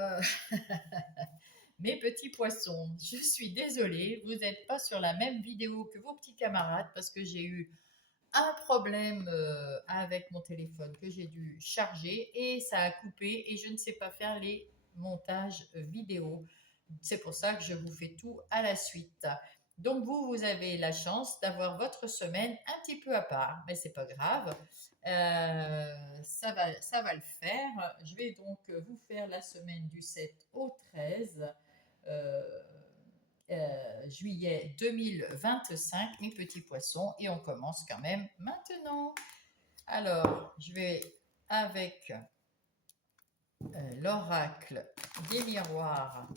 Euh, Mes petits poissons, je suis désolée, vous n'êtes pas sur la même vidéo que vos petits camarades parce que j'ai eu un problème avec mon téléphone que j'ai dû charger et ça a coupé et je ne sais pas faire les montages vidéo. C'est pour ça que je vous fais tout à la suite. Donc vous avez la chance d'avoir votre semaine un petit peu à part, mais c'est pas grave. Ça va le faire. Je vais donc vous faire la semaine du 7 au 13 euh, juillet 2025, mes petits poissons, et on commence quand même maintenant. Alors, je vais avec l'oracle des miroirs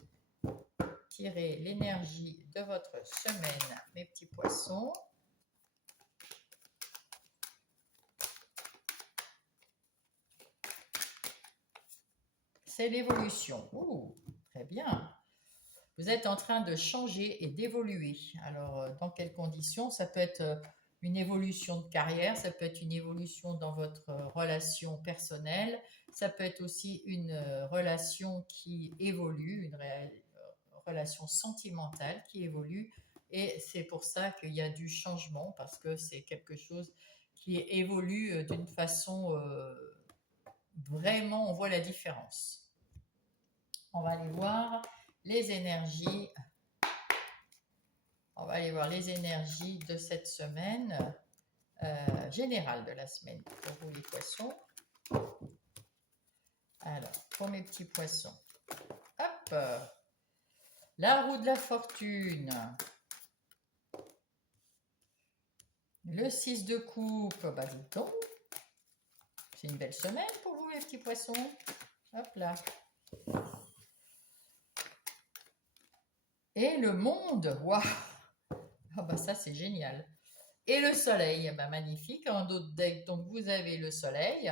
tirer l'énergie de votre semaine, mes petits poissons. C'est l'évolution. Ouh, très bien. Vous êtes en train de changer et d'évoluer. Alors, dans quelles conditions? Ça peut être une évolution de carrière, ça peut être une évolution dans votre relation personnelle, ça peut être aussi une relation qui évolue, relation sentimentale qui évolue. Et c'est pour ça qu'il y a du changement, parce que c'est quelque chose qui évolue d'une façon vraiment, on voit la différence. On va aller voir les énergies. On va aller voir les énergies de cette semaine, générale de la semaine pour vous les poissons. Alors, pour mes petits poissons, hop, la roue de la fortune, le 6 de coupe, bah dites donc, c'est une belle semaine pour vous les petits poissons. Hop là. Et le monde, waouh, ah bah ça c'est génial. Et le soleil, bah magnifique, en d'autres decks, donc vous avez le soleil.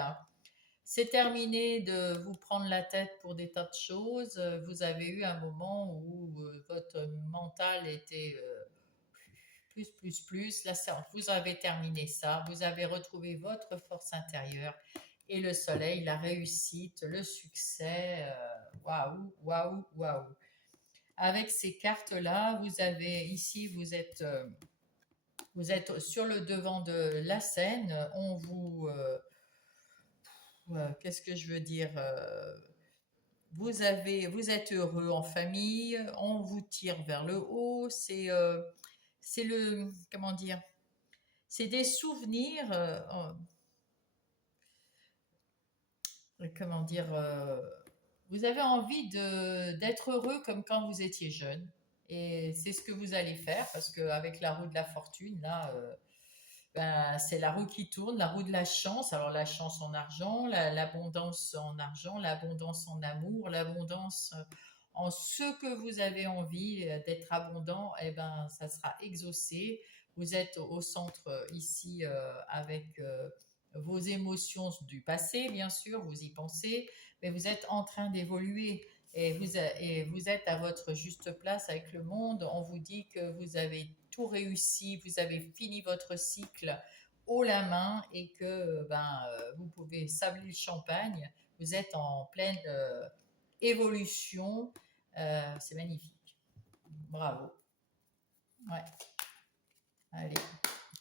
C'est terminé de vous prendre la tête pour des tas de choses. Vous avez eu un moment où votre mental était plus. Là, vous avez terminé ça. Vous avez retrouvé votre force intérieure et le soleil, la réussite, le succès. Waouh, waouh, waouh. Avec ces cartes-là, vous avez ici, vous êtes sur le devant de la scène. On vous qu'est-ce que je veux dire vous êtes heureux en famille, on vous tire vers le haut, c'est le, comment dire, c'est des souvenirs, comment dire, vous avez envie d'être heureux comme quand vous étiez jeune. Et c'est ce que vous allez faire parce qu'avec la roue de la fortune, là, ben, c'est la roue qui tourne, la roue de la chance. Alors la chance en argent, l'abondance en argent, l'abondance en amour, l'abondance en ce que vous avez envie d'être abondant, eh ben, ça sera exaucé. Vous êtes au centre ici avec vos émotions du passé, bien sûr, vous y pensez, mais vous êtes en train d'évoluer. Et vous êtes à votre juste place avec le monde. On vous dit que vous avez tout réussi, vous avez fini votre cycle haut la main et que vous pouvez sabler le champagne. Vous êtes en pleine évolution. C'est magnifique. Bravo. Ouais. Allez.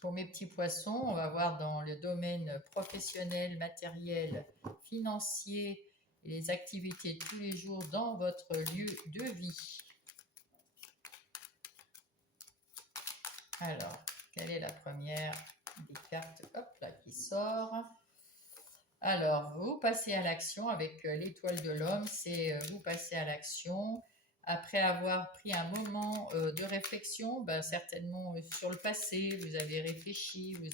Pour mes petits poissons, on va voir dans le domaine professionnel, matériel, financier et les activités de tous les jours dans votre lieu de vie. Alors, quelle est la première des cartes, hop là, qui sort? Alors, vous passez à l'action avec l'étoile de l'homme, c'est vous passez à l'action après avoir pris un moment de réflexion, ben, certainement sur le passé, vous avez réfléchi, vous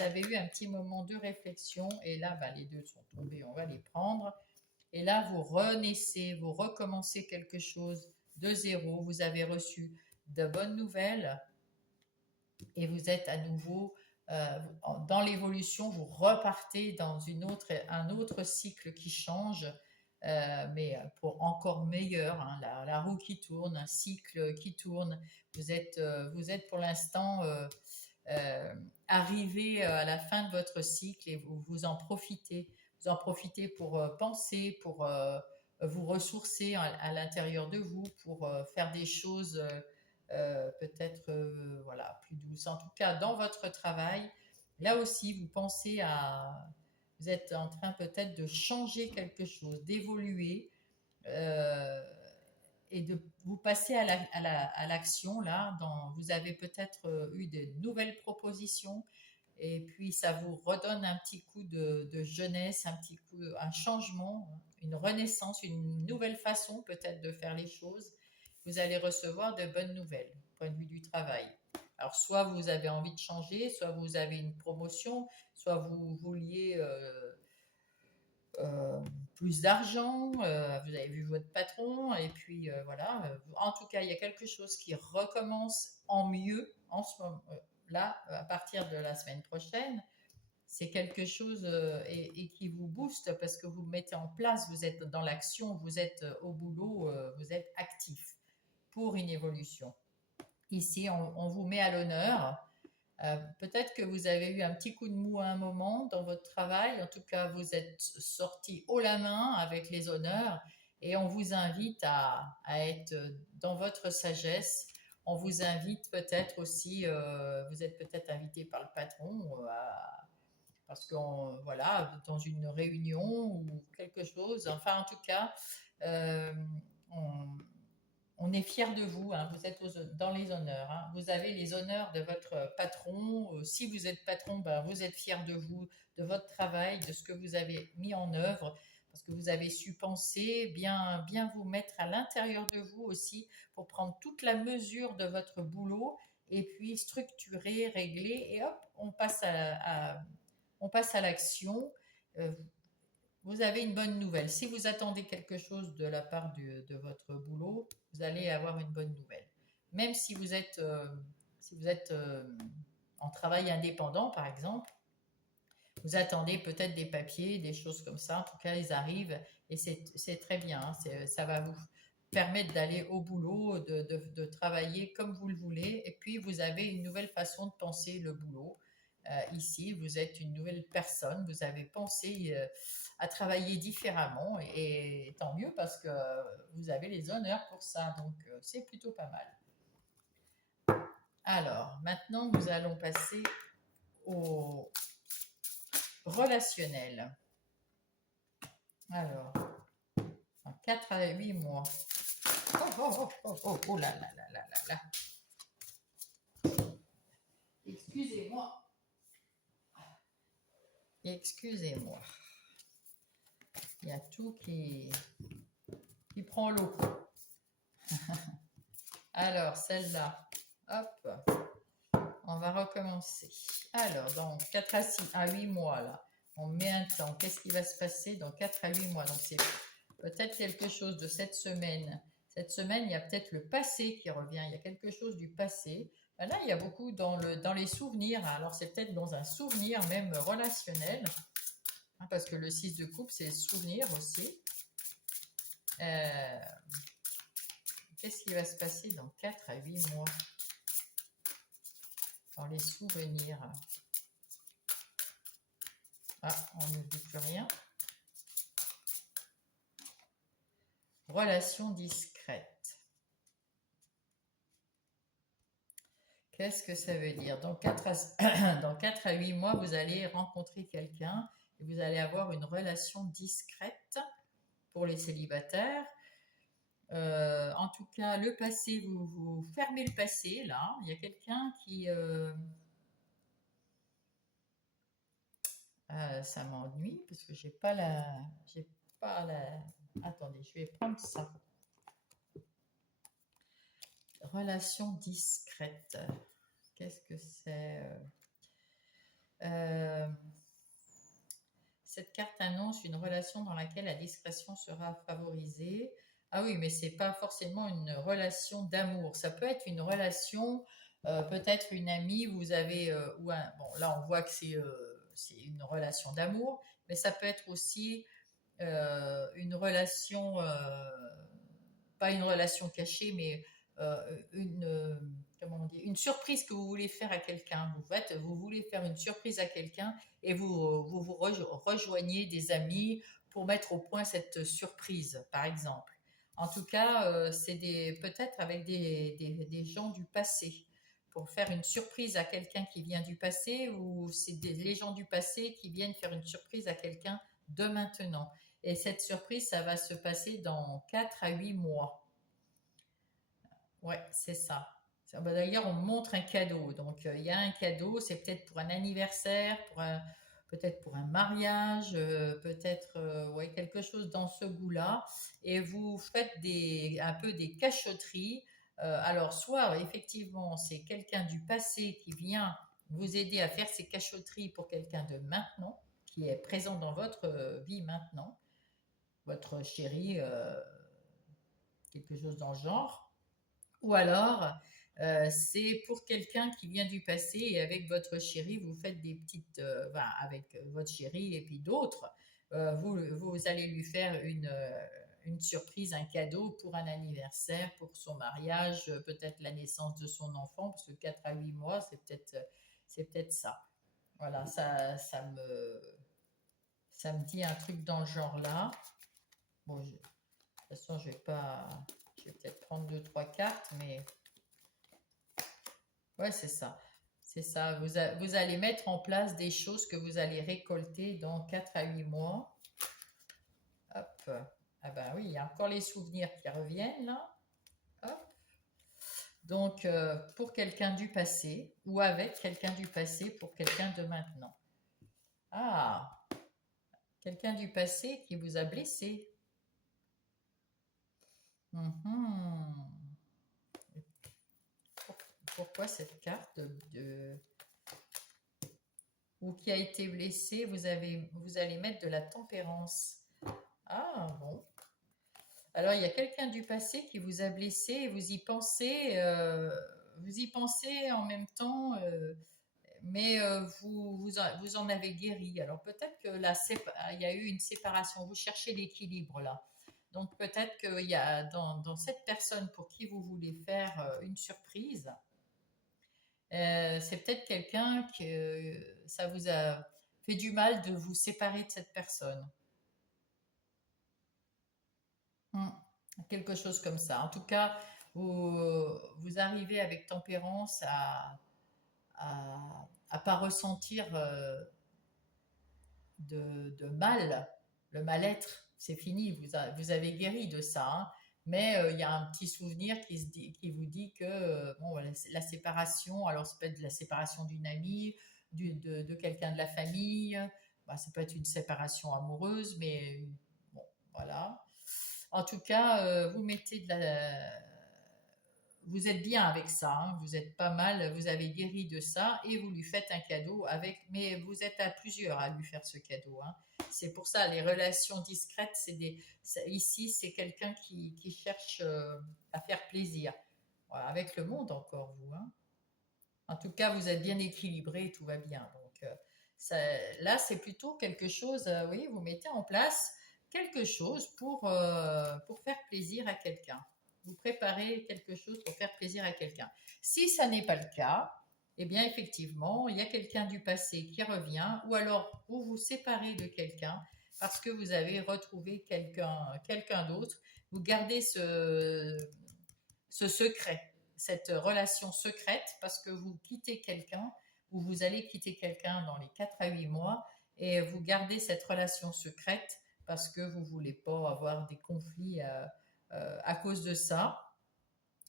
avez eu un petit moment de réflexion et là, ben, les deux sont tombés, on va les prendre. Et là, vous renaissez, vous recommencez quelque chose de zéro, vous avez reçu de bonnes nouvelles, et vous êtes à nouveau dans l'évolution, vous repartez dans un autre cycle qui change, mais pour encore meilleur, hein, la roue qui tourne, un cycle qui tourne. Vous êtes pour l'instant euh, arrivé à la fin de votre cycle et vous en profitez. Vous en profitez pour penser, vous ressourcer à l'intérieur de vous pour faire des choses peut-être voilà, plus douces. En tout cas, dans votre travail, là aussi, vous pensez à... Vous êtes en train peut-être de changer quelque chose, d'évoluer euh, et de vous passer à l'action. Là, vous avez peut-être eu de nouvelles propositions et puis ça vous redonne un petit coup de jeunesse, un petit coup, un changement, une renaissance, une nouvelle façon peut-être de faire les choses. Vous allez recevoir de bonnes nouvelles au point de vue du travail. Alors soit vous avez envie de changer, soit vous avez une promotion, soit vous vouliez euh, plus d'argent, vous avez vu votre patron, et puis voilà. En tout cas, il y a quelque chose qui recommence en mieux en ce moment, là, à partir de la semaine prochaine. C'est quelque chose et qui vous booste parce que vous mettez en place, vous êtes dans l'action, vous êtes au boulot, vous êtes actif pour une évolution. Ici, on vous met à l'honneur. Peut-être que vous avez eu un petit coup de mou à un moment dans votre travail. En tout cas, vous êtes sorti haut la main avec les honneurs et on vous invite à être dans votre sagesse. On vous invite peut-être aussi, vous êtes peut-être invité par le patron parce qu'on voilà dans une réunion ou quelque chose. Enfin, en tout cas, euh, on, on est fiers de vous, hein, vous êtes dans les honneurs, hein. Vous avez les honneurs de votre patron. Si vous êtes patron, ben, vous êtes fiers de vous, de votre travail, de ce que vous avez mis en œuvre, parce que vous avez su penser, bien vous mettre à l'intérieur de vous aussi pour prendre toute la mesure de votre boulot et puis structurer, régler et hop, on passe à l'action. Euh, vous avez une bonne nouvelle. Si vous attendez quelque chose de la part de votre boulot, vous allez avoir une bonne nouvelle. Même si vous êtes en travail indépendant, par exemple, vous attendez peut-être des papiers, des choses comme ça. En tout cas, ils arrivent et c'est très bien, hein. Ça va vous permettre d'aller au boulot, de travailler comme vous le voulez. Et puis, vous avez une nouvelle façon de penser le boulot. Ici, vous êtes une nouvelle personne, vous avez pensé à travailler différemment et tant mieux parce que vous avez les honneurs pour ça, donc c'est plutôt pas mal. Alors, maintenant, nous allons passer au relationnel. Alors, en 4 à 8 mois. Oh, oh, oh, oh, oh, oh là là là là là là. Excusez-moi. Excusez-moi. Il y a tout qui prend l'eau. Alors, celle-là, hop, on va recommencer. Alors, dans 4 à 8 mois, là, on met un temps. Qu'est-ce qui va se passer dans 4 à 8 mois? Donc, c'est peut-être quelque chose de cette semaine. Cette semaine, il y a peut-être le passé qui revient. Il y a quelque chose du passé. Ben là, il y a beaucoup dans les souvenirs. Alors, c'est peut-être dans un souvenir même relationnel. Hein, parce que le 6 de coupe, c'est souvenir aussi. Qu'est-ce qui va se passer dans 4 à 8 mois? Dans les souvenirs. Ah, on ne dit plus rien. Relation discrète. Qu'est-ce que ça veut dire? Dans 4 à 8 mois, vous allez rencontrer quelqu'un et vous allez avoir une relation discrète pour les célibataires. En tout cas, le passé, vous fermez le passé, là. Il y a quelqu'un qui... ça m'ennuie parce que j'ai pas la... Attendez, je vais prendre ça. Relation discrète. Qu'est-ce que c'est? Cette carte annonce une relation dans laquelle la discrétion sera favorisée. Ah oui, mais c'est pas forcément une relation d'amour. Ça peut être une relation, peut-être une amie. Vous avez bon là on voit que c'est une relation d'amour, mais ça peut être aussi une relation, pas une relation cachée, mais comment on dit, une surprise que vous voulez faire à quelqu'un. Vous voulez faire une surprise à quelqu'un et vous rejoignez des amis pour mettre au point cette surprise, par exemple. En tout cas, c'est peut-être avec des gens du passé, pour faire une surprise à quelqu'un qui vient du passé, ou c'est les gens du passé qui viennent faire une surprise à quelqu'un de maintenant. Et cette surprise, ça va se passer dans 4 à 8 mois. Ouais, c'est ça. D'ailleurs, on me montre un cadeau. Donc, il y a un cadeau, c'est peut-être pour un anniversaire, peut-être pour un mariage, peut-être ouais, quelque chose dans ce goût-là. Et vous faites un peu des cachotteries. Alors, soit effectivement, c'est quelqu'un du passé qui vient vous aider à faire ces cachotteries pour quelqu'un de maintenant, qui est présent dans votre vie maintenant, votre chéri, quelque chose dans le genre. Ou alors, c'est pour quelqu'un qui vient du passé et avec votre chéri, vous faites des petites, avec votre chéri et puis d'autres, vous allez lui faire une surprise, un cadeau pour un anniversaire, pour son mariage, peut-être la naissance de son enfant, parce que 4 à 8 mois, c'est peut-être ça. Voilà, ça me dit un truc dans le genre là. Bon, de toute façon, je vais peut-être prendre deux, trois cartes, mais ouais, c'est ça. C'est ça. Vous allez mettre en place des choses que vous allez récolter dans 4 à 8 mois. Hop. Ah ben oui, il y a encore les souvenirs qui reviennent là. Hop. Donc, pour quelqu'un du passé ou avec quelqu'un du passé pour quelqu'un de maintenant. Ah, quelqu'un du passé qui vous a blessé. Mhm. Pourquoi cette carte ou qui a été blessé, vous allez mettre de la tempérance. Ah bon. Alors il y a quelqu'un du passé qui vous a blessé et vous y pensez en même temps, mais vous en avez guéri. Alors peut-être que il y a eu une séparation. Vous cherchez l'équilibre là. Donc peut-être qu'il y a dans cette personne pour qui vous voulez faire une surprise, c'est peut-être quelqu'un que ça vous a fait du mal de vous séparer de cette personne. Hmm. Quelque chose comme ça. En tout cas, vous arrivez avec tempérance à pas ressentir de mal, le mal-être. C'est fini, vous avez guéri de ça, hein. Mais il y a un petit souvenir qui vous dit que bon, la séparation, alors ça peut être la séparation d'une amie, de quelqu'un de la famille, bah, ça peut être une séparation amoureuse, mais bon, voilà. En tout cas, vous êtes bien avec ça, hein, vous êtes pas mal, vous avez guéri de ça et vous lui faites un cadeau mais vous êtes à plusieurs à lui faire ce cadeau, hein. C'est pour ça, les relations discrètes, ici, c'est quelqu'un qui cherche à faire plaisir. Voilà, avec le monde encore, vous, hein. En tout cas, vous êtes bien équilibré, tout va bien. Donc, là, c'est plutôt quelque chose, oui, vous mettez en place quelque chose pour faire plaisir à quelqu'un. Vous préparez quelque chose pour faire plaisir à quelqu'un. Si ça n'est pas le cas, eh bien, effectivement, il y a quelqu'un du passé qui revient, ou alors vous vous séparez de quelqu'un parce que vous avez retrouvé quelqu'un d'autre. Vous gardez ce secret, cette relation secrète, parce que vous quittez quelqu'un ou vous allez quitter quelqu'un dans les 4 à 8 mois et vous gardez cette relation secrète parce que vous ne voulez pas avoir des conflits à cause de ça.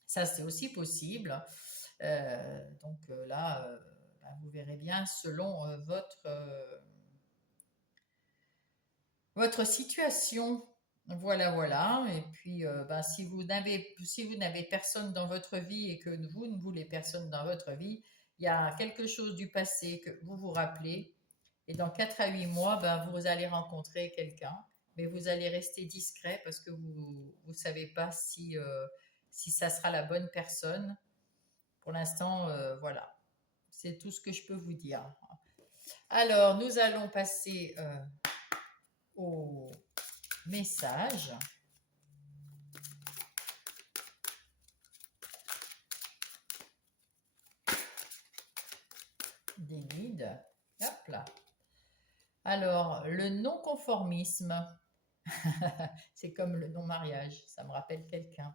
Ça, c'est aussi possible. Donc là, bah, vous verrez bien selon votre situation. Voilà, voilà. Et puis, ben, si vous n'avez personne dans votre vie et que vous ne voulez personne dans votre vie, il y a quelque chose du passé que vous vous rappelez. Et dans 4 à 8 mois, ben, vous allez rencontrer quelqu'un. Mais vous allez rester discret parce que vous ne savez pas si ça sera la bonne personne. Pour l'instant, voilà. C'est tout ce que je peux vous dire. Alors, nous allons passer au message des guides. Hop là. Alors, le non-conformisme. C'est comme le non-mariage, ça me rappelle quelqu'un.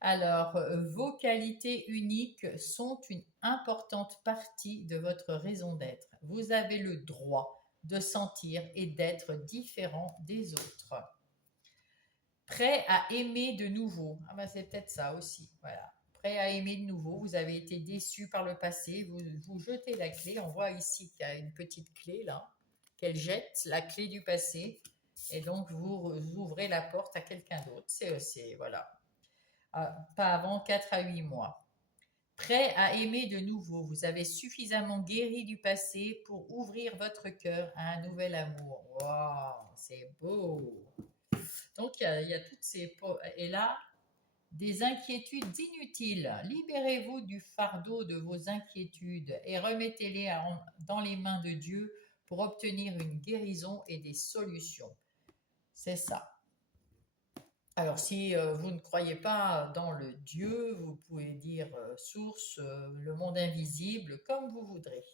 Alors, vos qualités uniques sont une importante partie de votre raison d'être. Vous avez le droit de sentir et d'être différent des autres. Prêt à aimer de nouveau. Ah ben c'est peut-être ça aussi. Voilà. Prêt à aimer de nouveau. Vous avez été déçu par le passé. Vous jetez la clé. On voit ici qu'il y a une petite clé là, qu'elle jette, la clé du passé. Et donc vous ouvrez la porte à quelqu'un d'autre. Voilà. Pas avant 4 à 8 mois. Prêt à aimer de nouveau, vous avez suffisamment guéri du passé pour ouvrir votre cœur à un nouvel amour. Waouh, c'est beau. Donc il y a toutes ces... Et là, des inquiétudes inutiles. Libérez-vous du fardeau de vos inquiétudes et remettez-les dans les mains de Dieu pour obtenir une guérison et des solutions. C'est ça. Alors, si vous ne croyez pas dans le Dieu, vous pouvez dire source, le monde invisible, comme vous voudrez.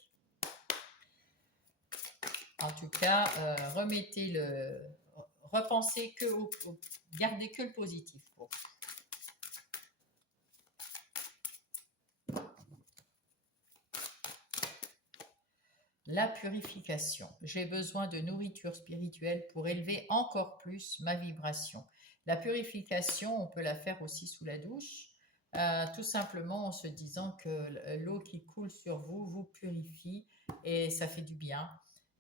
En tout cas, repensez gardez que le positif. Pour vous. La purification. J'ai besoin de nourriture spirituelle pour élever encore plus ma vibration. La purification, on peut la faire aussi sous la douche, tout simplement en se disant que l'eau qui coule sur vous vous purifie et ça fait du bien.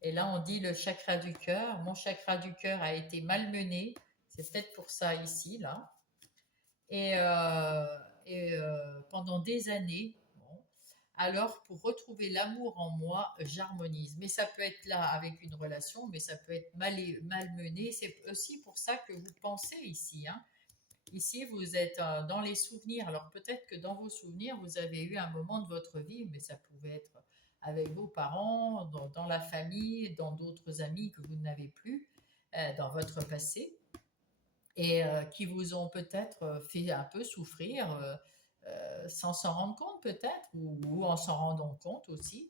Et là, on dit le chakra du cœur. Mon chakra du cœur a été malmené. C'est peut-être pour ça ici, là. Et, pendant des années, alors, pour retrouver l'amour en moi, j'harmonise. Mais ça peut être là avec une relation, mais ça peut être malmené. C'est aussi pour ça que vous pensez ici. Hein. Ici, vous êtes dans les souvenirs. Alors, peut-être que dans vos souvenirs, vous avez eu un moment de votre vie, mais ça pouvait être avec vos parents, dans la famille, dans d'autres amis que vous n'avez plus, dans votre passé, et qui vous ont peut-être fait un peu souffrir. Sans s'en rendre compte peut-être, ou en s'en rendant compte aussi.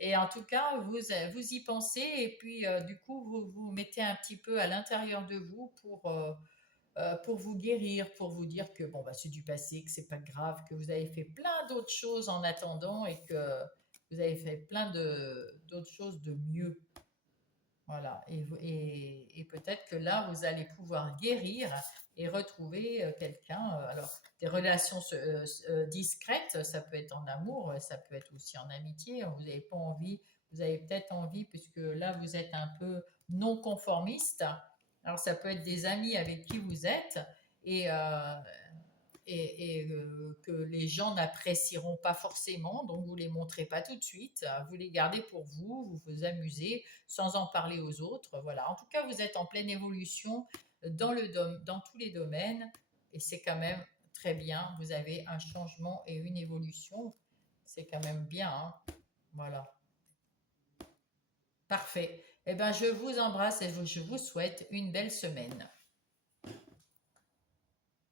Et en tout cas, vous y pensez et puis du coup, vous vous mettez un petit peu à l'intérieur de vous pour vous guérir, pour vous dire que bon, bah, c'est du passé, que c'est pas grave, que vous avez fait plein d'autres choses en attendant et que vous avez fait plein d'autres choses de mieux. Voilà, et peut-être que là, vous allez pouvoir guérir et retrouver quelqu'un. Alors, des relations discrètes, ça peut être en amour, ça peut être aussi en amitié. Vous n'avez pas envie, vous avez peut-être envie, puisque là, vous êtes un peu non conformiste. Alors, ça peut être des amis avec qui vous êtes et, que les gens n'apprécieront pas forcément, donc vous ne les montrez pas tout de suite, vous les gardez pour vous, vous vous amusez sans en parler aux autres. Voilà. En tout cas, vous êtes en pleine évolution dans tous les domaines et c'est quand même très bien. Vous avez un changement et une évolution, c'est quand même bien. Hein. Voilà. Parfait. Eh bien, je vous embrasse et je vous souhaite une belle semaine.